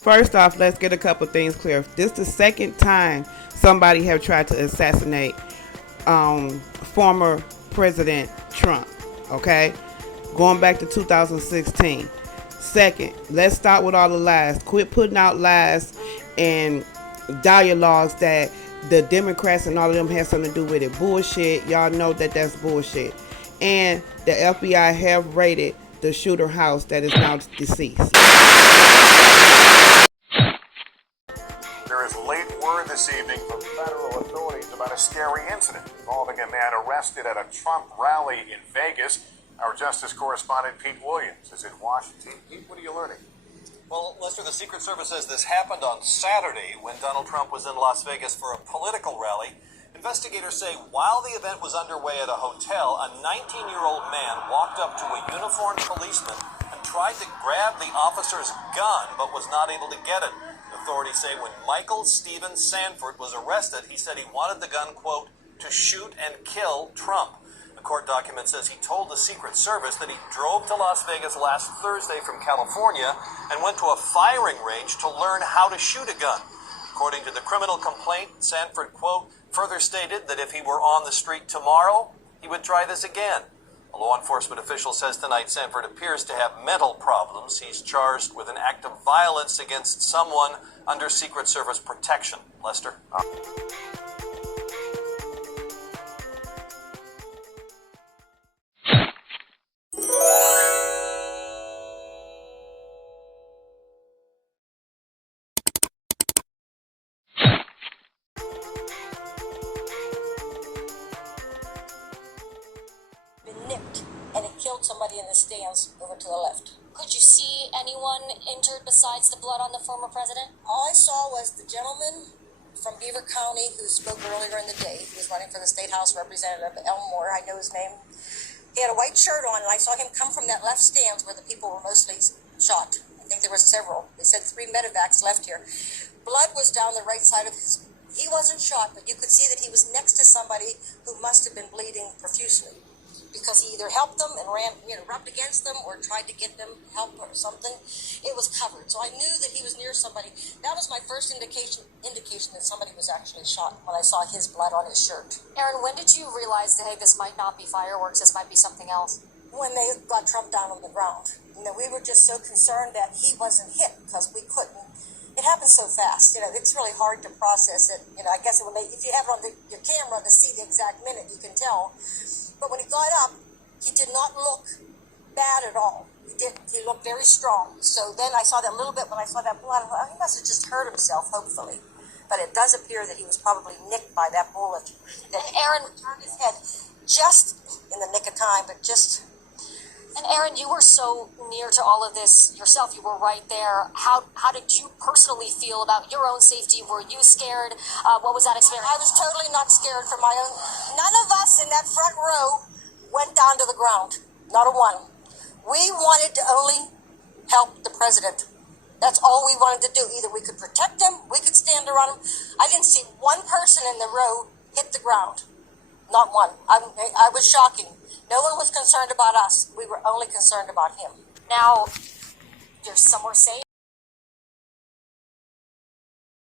First off, let's get a couple things clear. This is the second time somebody have tried to assassinate former President Trump. Okay, going back to 2016. Second, let's start with all the lies. Quit putting out lies and dialogues that the Democrats and all of them have something to do with it. Bullshit. Y'all know that that's bullshit. And the FBI have raided the shooter house that is now deceased. There is late word this evening from federal authorities about a scary incident involving a man arrested at a Trump rally in Vegas. Our Justice correspondent Pete Williams is in Washington. Pete, what are you learning? Well, Lester, the Secret Service says this happened on Saturday when Donald Trump was in Las Vegas for a political rally. Investigators say while the event was underway at a hotel, a 19-year-old man walked up to a uniformed policeman and tried to grab the officer's gun, but was not able to get it. Authorities say when Michael Stephen Sanford was arrested, he said he wanted the gun, quote, to shoot and kill Trump. The court document says he told the Secret Service that he drove to Las Vegas last Thursday from California and went to a firing range to learn how to shoot a gun. According to the criminal complaint, Sanford, quote, further stated that if he were on the street tomorrow, he would try this again. A law enforcement official says tonight Sanford appears to have mental problems. He's charged with an act of violence against someone under Secret Service protection. Lester? Been nipped, and it killed somebody in the stands over to the left. Could you see anyone injured besides the blood on the former president? All I saw was the gentleman from Beaver County who spoke earlier in the day. He was running for the State House Representative, Elmore, I know his name. He had a white shirt on, and I saw him come from that left stands where the people were mostly shot. I think there were several. They said 3 medevacs left here. Blood was down the right side of his... He wasn't shot, but you could see that he was next to somebody who must have been bleeding profusely, because he either helped them and ran, rubbed against them, or tried to get them help or something. It was covered, so I knew that he was near somebody. That was my first indication that somebody was actually shot, when I saw his blood on his shirt. Aaron, when did you realize that, hey, this might not be fireworks, this might be something else? When they got Trump down on the ground. We were just so concerned that he wasn't hit, because we couldn't. It happened so fast. It's really hard to process it. I guess if you have it on your camera to see the exact minute, you can tell. But when he got up, he did not look bad at all. He looked very strong. So then I saw that little bit when I saw that blood. I thought, he must have just hurt himself, hopefully. But it does appear that he was probably nicked by that bullet. And Aaron turned his head just in the nick of time, but just... And Aaron, you were so near to all of this yourself. You were right there. How did you personally feel about your own safety? Were you scared? What was that experience? I was totally not scared for my own. None of us in that front row went down to the ground. Not a one. We wanted to only help the president. That's all we wanted to do. Either we could protect him, we could stand around him. I didn't see one person in the row hit the ground. Not one. I was shocking. No one was concerned about us. We were only concerned about him. Now, there's some were saying